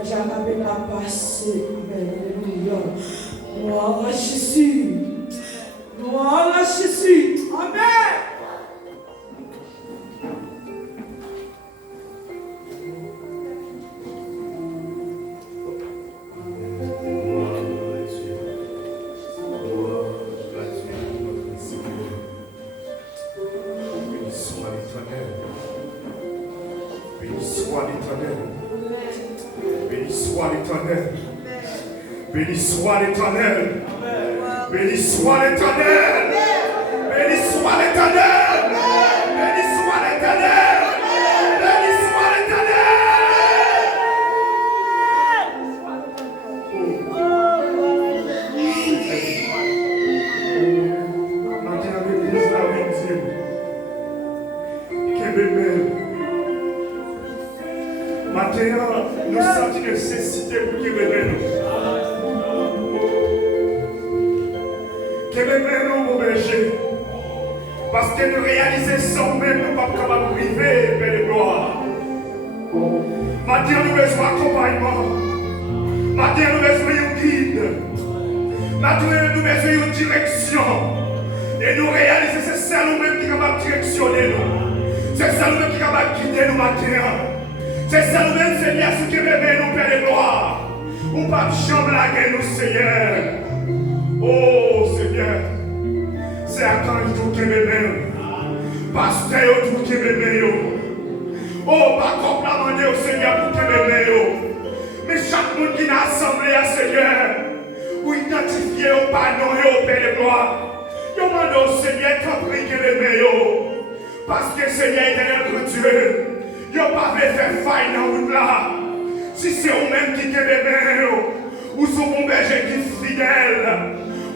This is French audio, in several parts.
déjà avec la passé. Alléluia. Gloire à Jésus. Gloire à Jésus. Amen. Béni soit l'Éternel. Béni soit l'Éternel. Béni soit l'Éternel. Béni soit l'Éternel. Béni soit l'Éternel. Maintenant, l'Église la victime. Maintenant, nous sentons nécessité pour qu'il nous. Nous, mon berger, parce que nous réalisons sans même nous pas capables de priver, Père de gloire. Maintenant, nous besoin d'accompagnement. Maintenant, nous besoin de guide. Maintenant, nous besoin de direction. Et nous réalisons c'est ça nous-mêmes qui est capable de directionner nous. C'est ça nous-mêmes qui est capable de guider nous maintenant. C'est ça nous-mêmes, Seigneur, ce qui veut nous, Père de gloire. Ou pas de chambre la guerre, nous, Seigneur. Oh Seigneur, c'est à quand tout qui m'aime, pasteur tout qui m'aime. Oh, pas complètement au Seigneur pour qui m'aime. Mais chaque monde qui n'a assemblé à Seigneur, pour identifier au panneau et au Père de gloire, je demande au Seigneur t'en prie qui m'aime. Parce que Seigneur éternel que Dieu, je ne peux pas faire faille dans route là. Si c'est vous-même qui m'aime, ou sont mon berger qui est fidèle.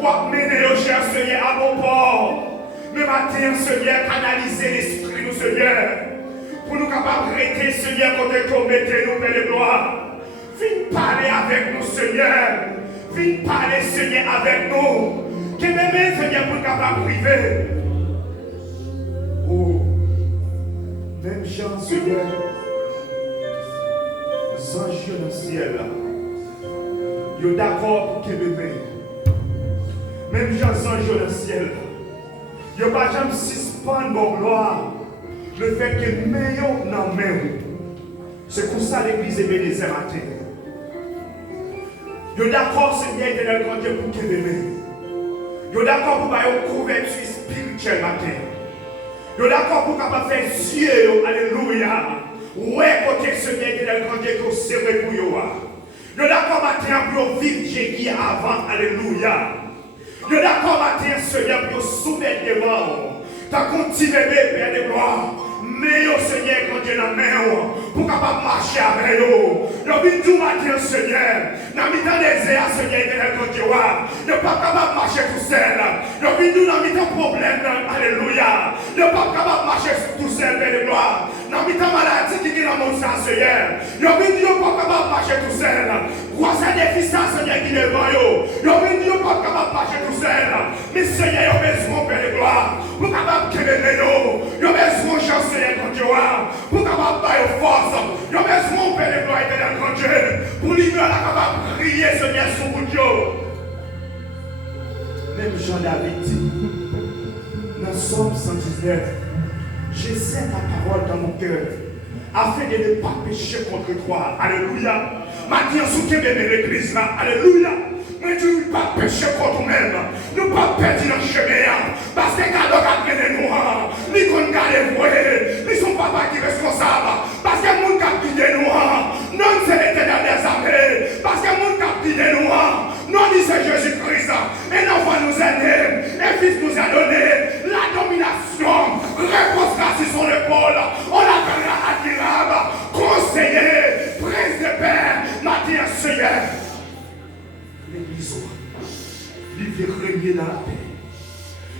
Ou amener au cher Seigneur à bon port. Mais matin, Seigneur, canaliser l'esprit, nous, Seigneur. Pour nous capables de rester, Seigneur, côté commettez nous, Père de gloire. Viens parler avec nous, Seigneur. Viens parler, Seigneur, avec nous. Que même, Seigneur, pour nous capables de priver. Oh, même Jean, Seigneur. Les anges dans le ciel, là. Ils sont d'accord pour que bébé. Même Jean anges dans le ciel. Il n'y a pas jamais suspendre mon gloire. Le fait que meilleur n'en même. C'est pour ça l'église est bénie ce matin. Il est d'accord, Seigneur, éternel grand Dieu, pour qu'il bébé. Il est d'accord pour avoir une couverture spirituelle matin. Il est d'accord pour capable faire Dieu, alléluia. Ouais, côté Seigneur, éternel grand Dieu, qu'on serre pour vous. Il est d'accord matin pour vivre Dieu qui est avant, alléluia. Je suis d'accord matin, Seigneur, pour soumettre devant. Tu as continué, Père de gloire. Mais, Seigneur, quand Dieu n'a main, pour capable marcher avec nous. Je suis tout matin, Seigneur. Dans le temps des airs, Seigneur, quand Dieu je ne suis pas capable de marcher tout seul. Je suis tout dans le temps problème, alléluia. Je ne suis pas capable de marcher tout seul, Père de gloire. Dans le temps maladie qui est dans mon sang, Seigneur. Je suis pas capable de marcher tout seul. Croisez des fils, Seigneur, qui est devant vous. Je suis pas capable de marcher tout seul. Mais Seigneur, il y a besoin, Père de gloire. Pour capable de créer nous. Il y a besoin, Seigneur, quand Dieu pour capable de faire force. Il y a besoin, Père de gloire, éternel, quand Dieu. Pour lui, capable de prier, Seigneur, sur mon Dieu. Même Jean-David dit, dans Somme 119, j'essaie ta parole dans mon cœur, afin de ne pas pécher contre toi. Alléluia. Maintenant, soutien de l'église là. Alléluia. Mais tu ne pas pécher contre nous-mêmes. Nous ne pas perdre dans le chemin. Parce que quand on a gagné nous, ni qu'on gagne vous, ni son papa qui est responsable. Parce que mon cap guide nous. Non, c'est l'éternel des armées. Parce que mon cap guide nous. Non, c'est Jésus-Christ. Et non, va nous aider. Et Fils nous a donné la domination. Reposera sur son épaule. On l'appellera admirable, conseiller, prince de paix, Matthieu Seigneur. L'église, il veut régner dans la paix.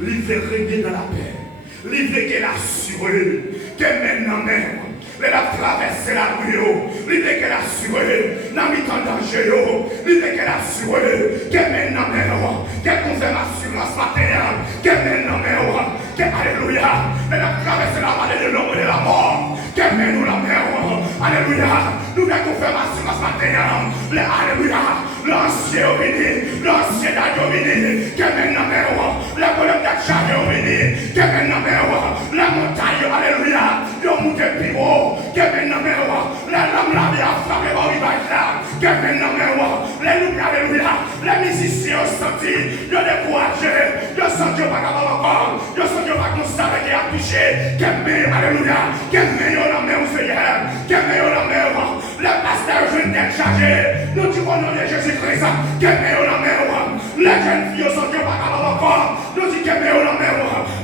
Il veut régner dans la paix. Il veut qu'elle assure qu'elle maintenant même. Elle a traversé la rue, il veut qu'elle assure, n'a mis en danger, il veut qu'elle assure, qu'elle maintenant même, qu'elle confirme assurance matérielle, qu'elle maintenant même, alléluia, elle a traversé la vallée de l'homme et de la mort, qu'elle mène nous la mer, alléluia, nous la confirmation ce matin. Alléluia. L'ancien au béni, l'ancien d'Adieu au béni, que maintenant, la colonne d'achat au béni, que maintenant, la montagne, alléluia, le monté plus haut, que maintenant, la lame la vie a frappé au rivage là, que maintenant, les lumières, alléluia, les musiciens ont senti, ils ont découragé, ils ont senti pas capable encore, ils ont senti pas constater qu'ils ont touché, que maintenant, alléluia, que maintenant, la main au Seigneur, que maintenant, la main, le pasteur, je ne chargé, nous disons au nom de Jésus-Christ, que maintenant, la main, les jeunes filles sont pas capables encore, nous disons que maintenant, la main,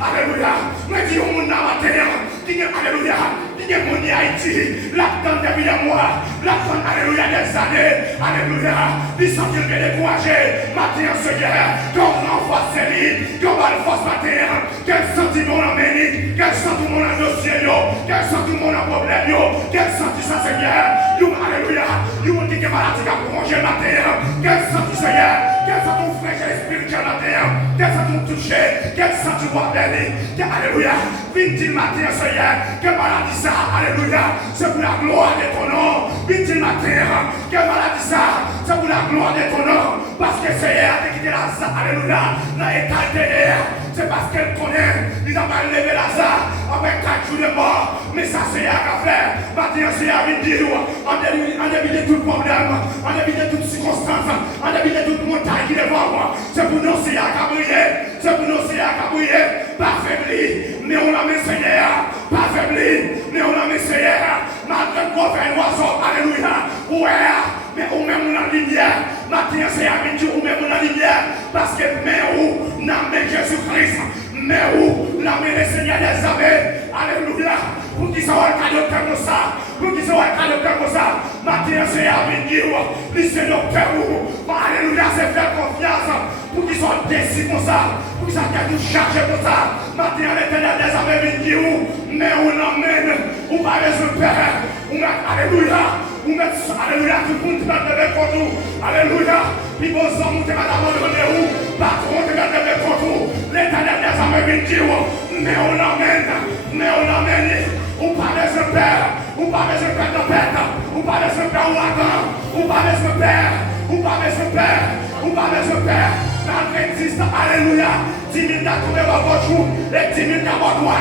alléluia, mais dis au monde dans la terre, alléluia, il y a mon Haïti, la tante depuis des mois, la femme, alléluia, des années, alléluia, ils sont bien découragés, matin, Seigneur, qu'on renforce ses lits, qu'on va le force matin, qu'elle sentit mon aménie, qu'elle sentit mon dossier, qu'elle sentit mon problème, qu'elle sentit ça, Seigneur, alléluia, il y a des maladies qui ont plongé matin, qu'elle sentit, Seigneur, qu'elle sentit ton frère spirituel matin, qu'elle sentit ton toucher, qu'elle sentit mon béni, alléluia, vite matin, Seigneur, que maladie ça, alléluia, c'est pour la gloire de ton nom. Vite matin, que maladie ça, c'est pour la gloire de ton nom. Parce que Seigneur a quitté Lazare, alléluia, dans l'état de terre. C'est parce qu'elle connaît, il n'a pas levé Lazare avec 4 jours de mort. Mais ça, Seigneur a fait. Matin, Seigneur a dit, en début de tout problème, en début de toute circonstance, en début de toute montagne qui est devant moi. C'est pour nous, Seigneur, qui a brillé. C'est pour nous, Seigneur, qui a brillé. Pas faibli, mais on a mis Seigneur. Pas faibli, mais on a mis Seigneur. Malgré le gouvernement oiseau, alléluia. Ouais, mais on met mon lumière. Matin, Seigneur, on met mon lumière. Parce que, mais où, n'a mis Jésus-Christ. Mais où, n'a mis le Seigneur des armées. Alléluia. Pour qu'ils soient le cadeau comme ça. Pour qu'ils soient le cadeau comme ça. Matin, Seigneur, le Seigneur, alléluia, c'est faire confiance. Pour qu'ils soient décis comme ça. Pour qu'ils soient tout chargés comme ça. Matin, l'éternel des armées vient dire où. Mais on l'emmène. On va les père. On met, alléluia. On met, alléluia, tout le monde va te contre nous. Alléluia. Puis vos hommes, tu vas t'abandonner où. Patron, tu vas te contre nous. L'éternel des armées vient dire où. Mais on l'emmène. Mais on l'emmène. On parle de père. On parle de père de bête. On parle de père ouragan. On parle de père. On parle de père. On parle de père. Dans l'existence, alléluia. 10 000 à trouver votre jour. Et 10 000 à votre droit.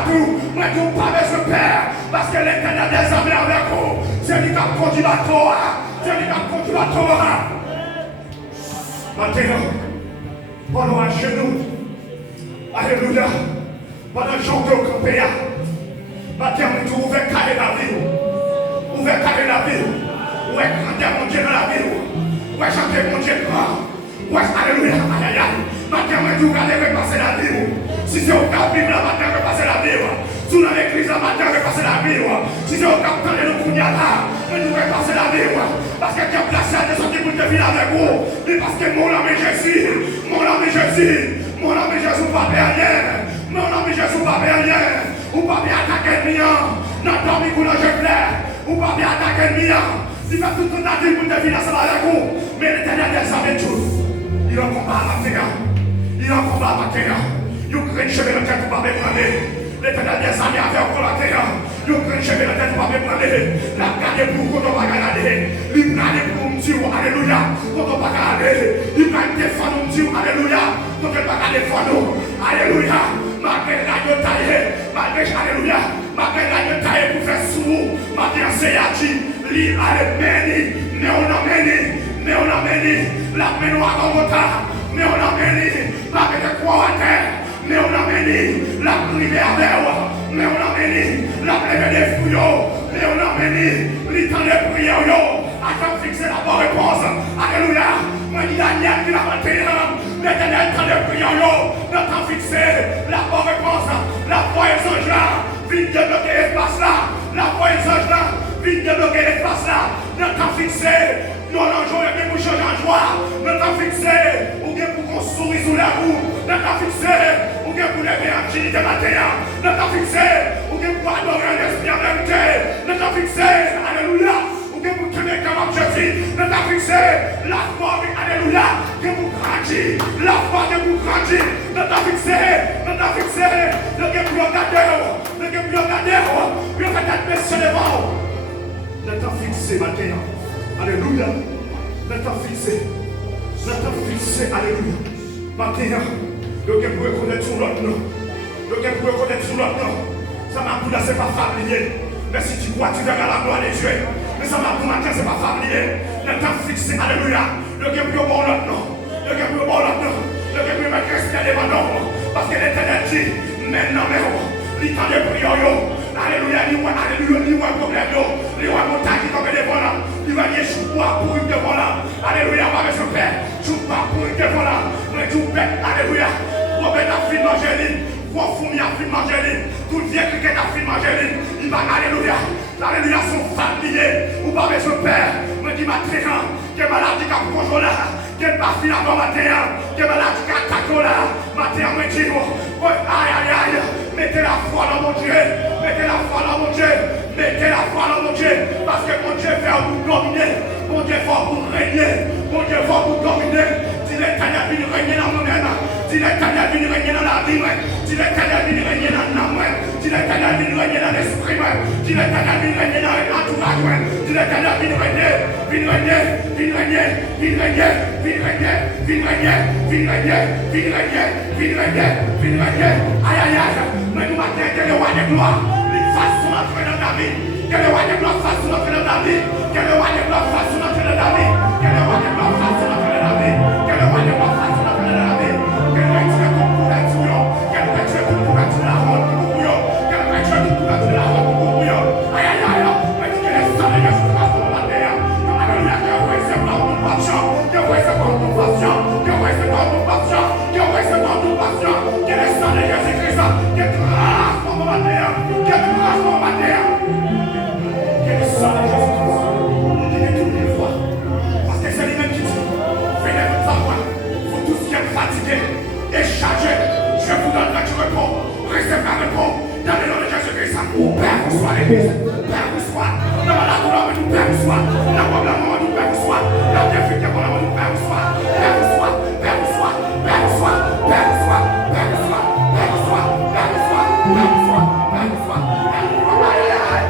Moi, tout parle de père. Parce que l'éternel des armées avec vous. C'est lui qui a conduit la Torah. C'est lui qui a conduit la Torah. Maintenant, pendant un genou. Alléluia. Pendant le jour de campé. Maintenant, tu ouvres carré la vie. Ouvre carré la vie. Ouais, grandeur mon Dieu dans la vie. Ouais, chanter mon Dieu grand. Ouais, alléluia. Aïe, aïe, aïe. Maintenant, tu regardes repasser la vie. Si c'est au cap, Bible, la matin, repasser la vie. Si dans l'église, la matin, repasser la vie. Si c'est au cap, dans le Kounia là, nous repasser la vie. Parce que tu as placé à des sorties pour te vivre avec vous. Mais parce que mon ami Jésus, mon ami Jésus, mon ami Jésus, pas rien. Mon ami Jésus, pas rien. Ou pas bien attaquer le mien. N'a pas mis pour le jeu clair. Ou pas bien attaquer le mien. Si tu fais tout ton avis pour te vivre avec vous. Mais l'éternel des armées tout. Il est en combat à matin. Il est en combat à matin. Il crée une cheveux de tête pour pas me prendre. L'éternel des armées avait encore la terre. Il crée une cheveux de tête pour pas me prendre. La garde pour qu'on ne va pas garder. Il prend pour me dire alléluia. Qu'on ne va pas garder. Il prend défendre me dire alléluia. Qu'on ne va pas défendre. Alléluia. Malgré la gueule taillée. Malgré alléluia. Malgré la gueule taillée pour faire sous. Malgré c'est à dire. Lui a béni. Mais on a béni. Mais on a béni, la peine à Golgotha, mais on a béni, la peine croix à terre, mais on a béni, la privée à terre, mais on a béni, la privée des fouillots, mais on a béni, l'étang des prières, attends fixer la bonne réponse, alléluia, moi dit Daniel qui l'a maté, l'éternel temps des prières, n'attends fixer la bonne réponse, la foi et son genre, vite débloquer l'espace là, la foi et son genre, vite débloquer l'espace là, n'attends fixer. Nous allons jouer pour changer en joie. Nous allons fixer ou bien pour qu'on sourit sous la roue. Nous allons fixer ou bien pour lever un chili de matin. Nous allons fixer ou bien pour adorer un esprit en vérité. Nous allons fixer, alléluia, ou bien pour tenir comme Jésus. Nous allons fixer la foi, alléluia, que vous grandir. La foi que vous grandir. Nous allons fixer, nous allons fixer. Nous allons regarder, nous allons regarder. Nous allons faire cette mission devant. Nous allons fixer matin. Alléluia. Nous t'avons fixé. Nous t'avons fixé. Alléluia. Matin, nous qui pouvons connaître sur l'autre nom. Nous qui pouvons connaître sur l'autre nom. Ça m'a dit, c'est pas familier. Mais si tu crois, tu verras la gloire des dieux. Mais ça m'a dit, matin, c'est pas familier. Nous t'avons fixé. Alléluia. Nous qui pouvons voir l'autre nom. Nous qui pouvons voir l'autre nom. Nous qui pouvons mettre Christian devant nous. Parce que l'Éternel dit, maintenant, mais il t'en est priant. Alléluia, il voit problème, il voit montagne qui tombe devant là. Il va dire, je bois pour une devant là. Alléluia, ma mère, je père. Je bois pour une devant là. Mais tu pères, alléluia. Robert a fini Angéline. Gros fourmi a fini Angéline. Tout vieux cricket a fini Angéline. Il va, alléluia. Alléluia, son familier. Ou pas, mais je père. Me dit, ma trésor. Quelle maladie qu'a projet là. Quelle partie avant matin. Quelle maladie qu'a attaqué là. Matin, me dit, aïe, aïe, aïe. Mettez la foi dans mon Dieu. Mettez la foi dans mon Dieu. Mettez la foi dans mon Dieu. Parce que mon Dieu fait vous dominer. Mon Dieu fait vous régner. Mon Dieu fait vous dominer. Si l'Éternel vient régner dans moi-même. Si l'Éternel vient régner dans la vie. Si l'Éternel vient régner dans l'âme. Si l'Éternel vient régner dans l'esprit. Si l'Éternel vient régner dans l'entourage. Si l'Éternel vient régner. Vient régner. Vient régner. Vient régner. Vient régner. Vient régner. Vient régner. Vient régner. Vient régner. Vient régner. Aïe aïe aïe. Mais nous matin, que le roi de gloire, il fasse son entrée dans la vie. Que le roi de gloire fasse son entrée dans la vie. Que le roi de gloire fasse son entrée dans la vie. Que le roi de gloire fasse son entrée dans la vie. Que le roi de gloire fasse son entrée dans la vie. Que le roi de gloire fasse son entrée dans la vie. Que le roi de gloire fasse son entrée dans la vie. Que le roi de gloire fasse son entrée dans la vie. Aïe aïe aïe. Mais que le sang de Jésus fasse son entrée dans la vie. Alléluia. Que le roi de gloire nous patient. Que le roi de gloire nous patient. Que le roi de gloire nous patient. Que le roi de gloire nous patient. Que le sang de Jésus-Christ. Que grâce pour mon matin. Que grâce pour mon matin. Que le sang de Jésus-Christ. Il est toutes les fois. Parce que c'est lui-même qui dit, venez vous savoir, vous tous qui êtes fatigués et chargés, je vous donnerai du repos. Restez par repos. Dans le nom de Jésus-Christ. Père vous soit l'église. Père vous soit. Dans la douleur, nous Père vous soit. Dans le problème, nous Père vous soit. Dans le défi, nous Père vous soit. Père vous soit. Père vous soit. Père vous soit. Père vous soit. Père vous soit. Père vous soit. Père vous soit. Père vous soit. Père vous soit. Père vous soit. Aïe, aïe, aïe.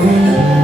Amen.